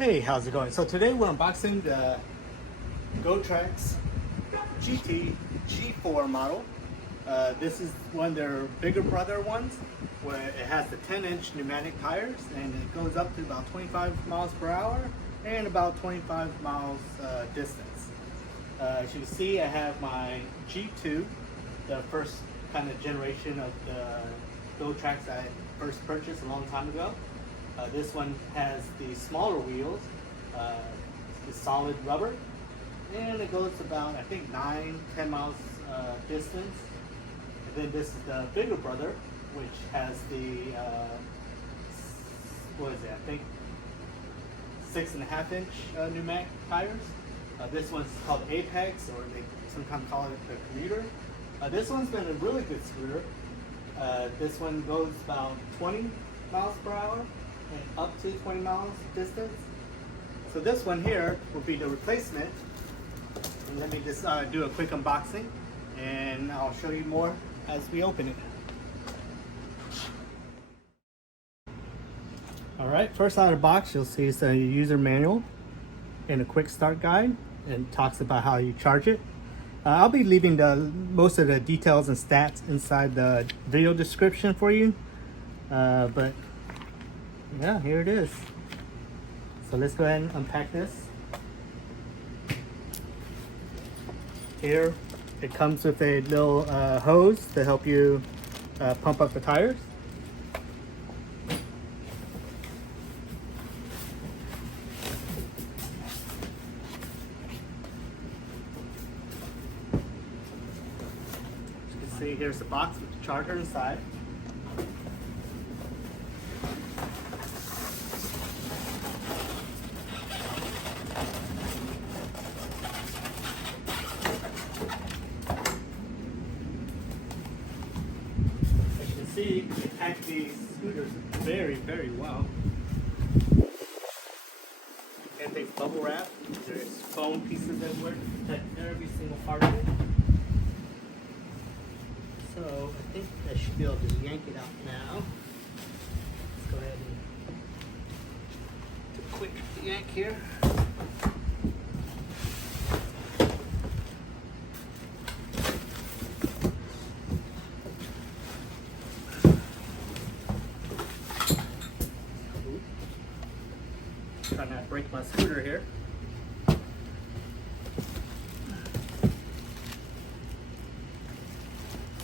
Hey, how's it going? So today we're unboxing the Gotrax GT G4 model. This is one of their bigger brother ones where it has the 10-inch pneumatic tires and it goes up to about 25 miles per hour and about 25 miles distance. As you can see, I have my G2, the first kind of generation of the Gotrax I first purchased a long time ago. This one has the smaller wheels, the solid rubber, and it goes about, I think, 9-10 miles distance. And then this is the bigger brother, which has the, what is it, I think 6.5-inch pneumatic tires. This one's called Apex, or they sometimes call it the commuter. This one's been a really good scooter. This one goes about 20 miles per hour and up to 20 miles distance. So this one here will be the replacement. And let me just do a quick unboxing and I'll show you more as we open it. Alright, first out of the box you'll see it's a user manual and a quick start guide, and talks about how you charge it. I'll be leaving most of the details and stats inside the video description for you, but yeah, here it is. So let's go ahead and unpack this. Here it comes with a little hose to help you pump up the tires. As you can see, here's the box with the charger inside. See, they pack these scooters very, very well. And they bubble wrap. There's foam pieces everywhere to protect every single part of it. So I think I should be able to yank it out now. Let's go ahead and do a quick yank here. Trying not to break my scooter here.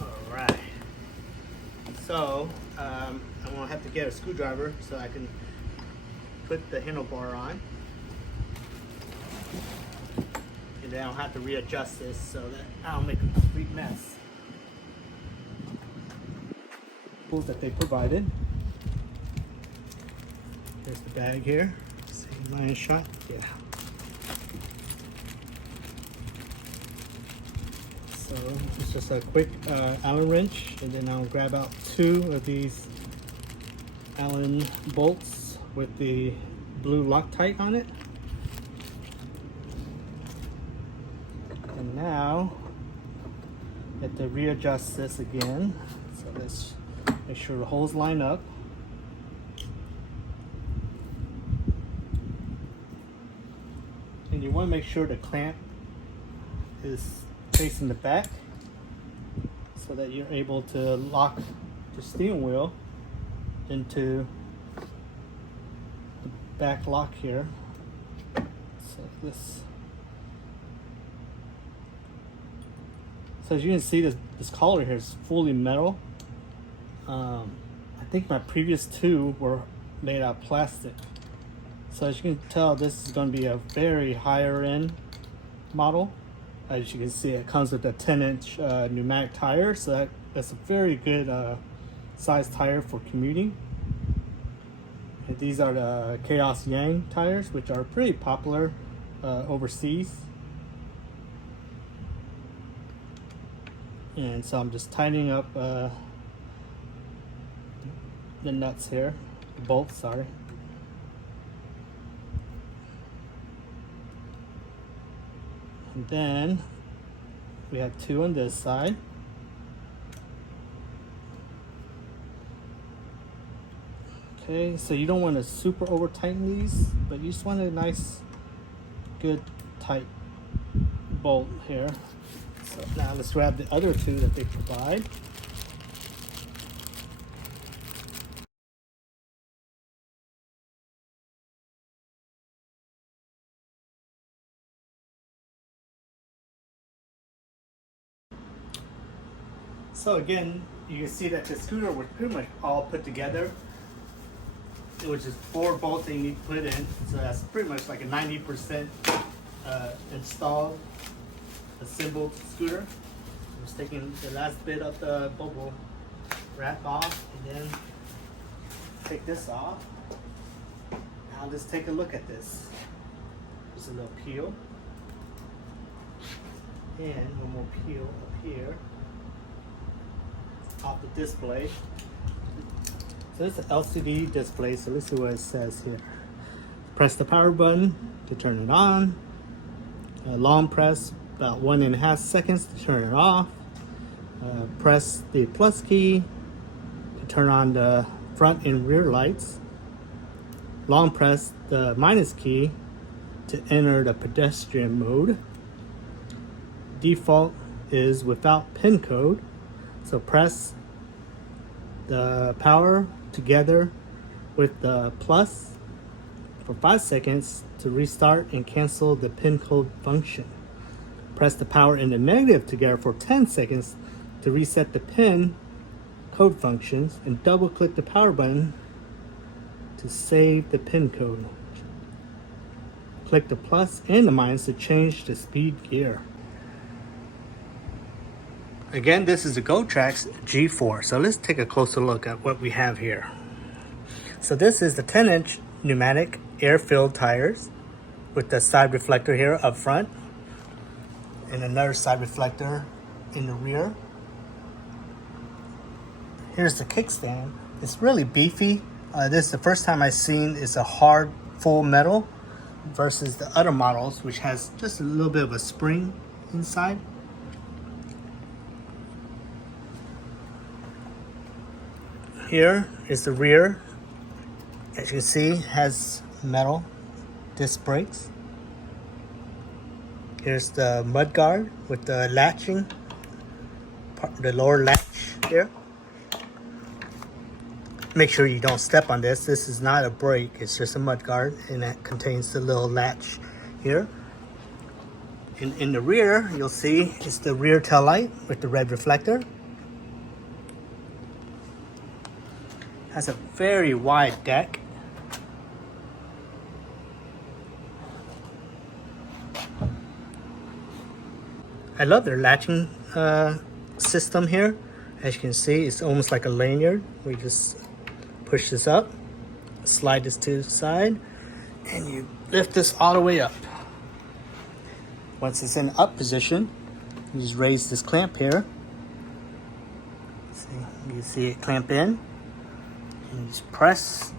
Alright. So, I'm going to have to get a screwdriver so I can put the handlebar on. And then I'll have to readjust this so that I don't make a complete mess. Tools that they provided. There's the bag here. Line shot, yeah. So it's just a quick Allen wrench, and then I'll grab out 2 of these Allen bolts with the blue Loctite on it. And now I have to readjust this again. So let's make sure the holes line up. And you want to make sure the clamp is facing the back so that you're able to lock the steering wheel into the back lock here. So as you can see, this collar here is fully metal. I think my previous 2 were made out of plastic. So as you can tell, this is going to be a very higher end model. As you can see, it comes with a 10-inch pneumatic tire, so that's a very good size tire for commuting. And these are the Chaos Yang tires, which are pretty popular overseas. And so I'm just tightening up the nuts here, the bolts, sorry. And then we have 2 on this side. Okay, so you don't want to super over tighten these, but you just want a nice, good, tight bolt here. So now let's grab the other two that they provide. So again, you can see that the scooter was pretty much all put together. It was just 4 bolts that you need to put in. So that's pretty much like a 90% installed, assembled scooter. I'm just taking the last bit of the bubble wrap off and then take this off. Now let's take a look at this. Just a little peel. And one more peel up here off the display. So it's an LCD display, so let's see what it says here. Press the power button to turn it on. Long press, about 1.5 seconds to turn it off. Press the plus key to turn on the front and rear lights. Long press the minus key to enter the pedestrian mode. Default is without pin code, so press the power together with the plus for 5 seconds to restart and cancel the pin code function. Press the power and the negative together for 10 seconds to reset the pin code functions, and double click the power button to save the pin code. Click the plus and the minus to change the speed gear. Again, this is the Gotrax G4. So let's take a closer look at what we have here. So this is the 10-inch pneumatic air-filled tires with the side reflector here up front and another side reflector in the rear. Here's the kickstand. It's really beefy. This is the first time I've seen it's a hard full metal versus the other models, which has just a little bit of a spring inside. Here is the rear. As you can see, has metal disc brakes. Here's the mud guard with the latching, the lower latch here. Make sure you don't step on this. This is not a brake, it's just a mud guard, and that contains the little latch here. In the rear, you'll see it's the rear tail light with the red reflector. Has a very wide deck. I love their latching system here. As you can see, it's almost like a lanyard. We just push this up, slide this to the side, and you lift this all the way up. Once it's in up position, you just raise this clamp here. See, you see it clamp in. And you just press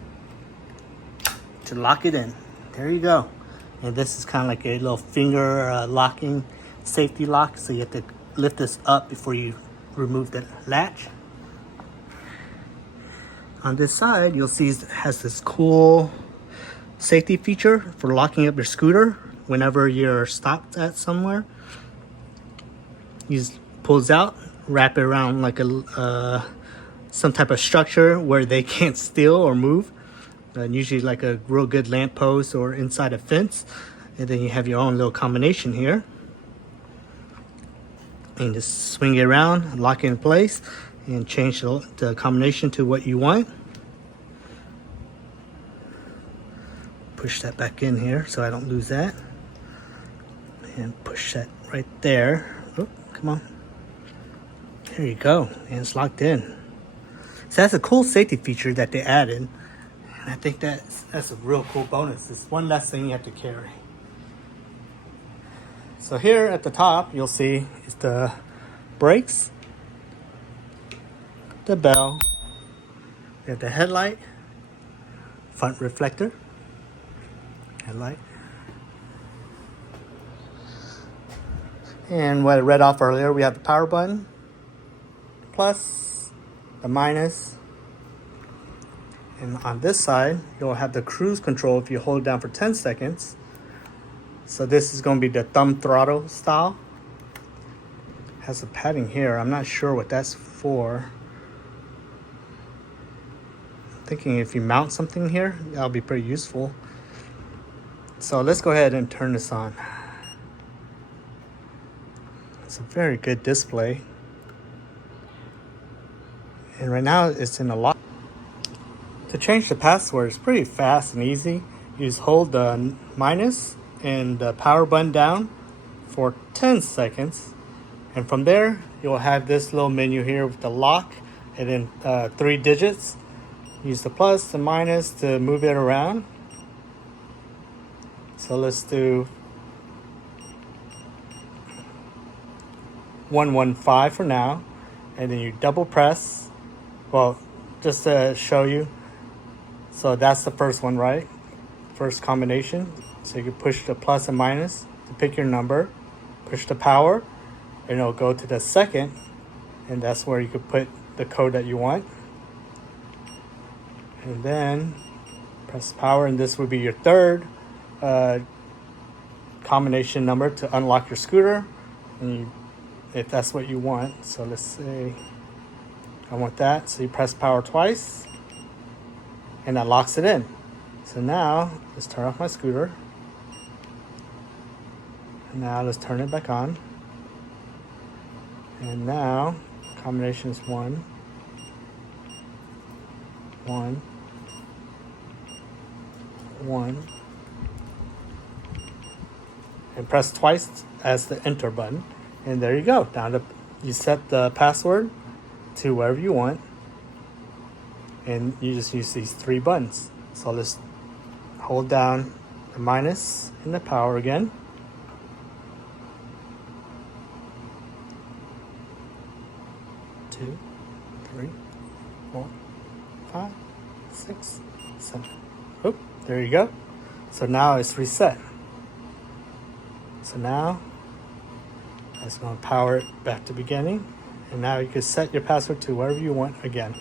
to lock it in. There you go. And this is kind of like a little finger locking safety lock, so you have to lift this up before you remove the latch. On this side, you'll see it has this cool safety feature for locking up your scooter whenever you're stopped at somewhere. You just pull this out, wrap it around like a some type of structure where they can't steal or move, usually like a real good lamppost or inside a fence, and then you have your own little combination here, and just swing it around, lock it in place, and change the combination to what you want. Push that back in here so I don't lose that, and push that right there. Oh, come on, there you go, and it's locked in. So that's a cool safety feature that they added, and I think that's a real cool bonus. It's one less thing you have to carry. So here at the top, you'll see is the brakes, the bell, we have the headlight, front reflector, headlight, and what I read off earlier, we have the power button, plus, the minus, And on this side, you'll have the cruise control if you hold it down for 10 seconds. So this is going to be the thumb throttle style. Has a padding here. I'm not sure what that's for. I'm thinking if you mount something here, that'll be pretty useful. So let's go ahead and turn this on. It's a very good display. And right now it's in a lock. To change the password, it's pretty fast and easy. You just hold the minus and the power button down for 10 seconds. And from there, you'll have this little menu here with the lock and then 3 digits. Use the plus, the minus to move it around. So let's do 115 for now. And then you double press. Well, just to show you. So that's the first one, right? First combination. So you can push the plus and minus to pick your number. Push the power. And it'll go to the second. And that's where you could put the code that you want. And then press power. And this would be your third combination number to unlock your scooter. And if that's what you want. So let's say I want that. So you press power twice. And that locks it in. So now let's turn off my scooter. And now let's turn it back on. And now combination is 1, 1, 1. And press twice as the enter button. And there you go. Down to you set the password to wherever you want. And you just use these 3 buttons. So let's hold down the minus and the power again. Two, 3, 4, 5, 6, 7. Oop, there you go. So now it's reset. So now that's going to power it back to beginning. And now you can set your password to wherever you want again.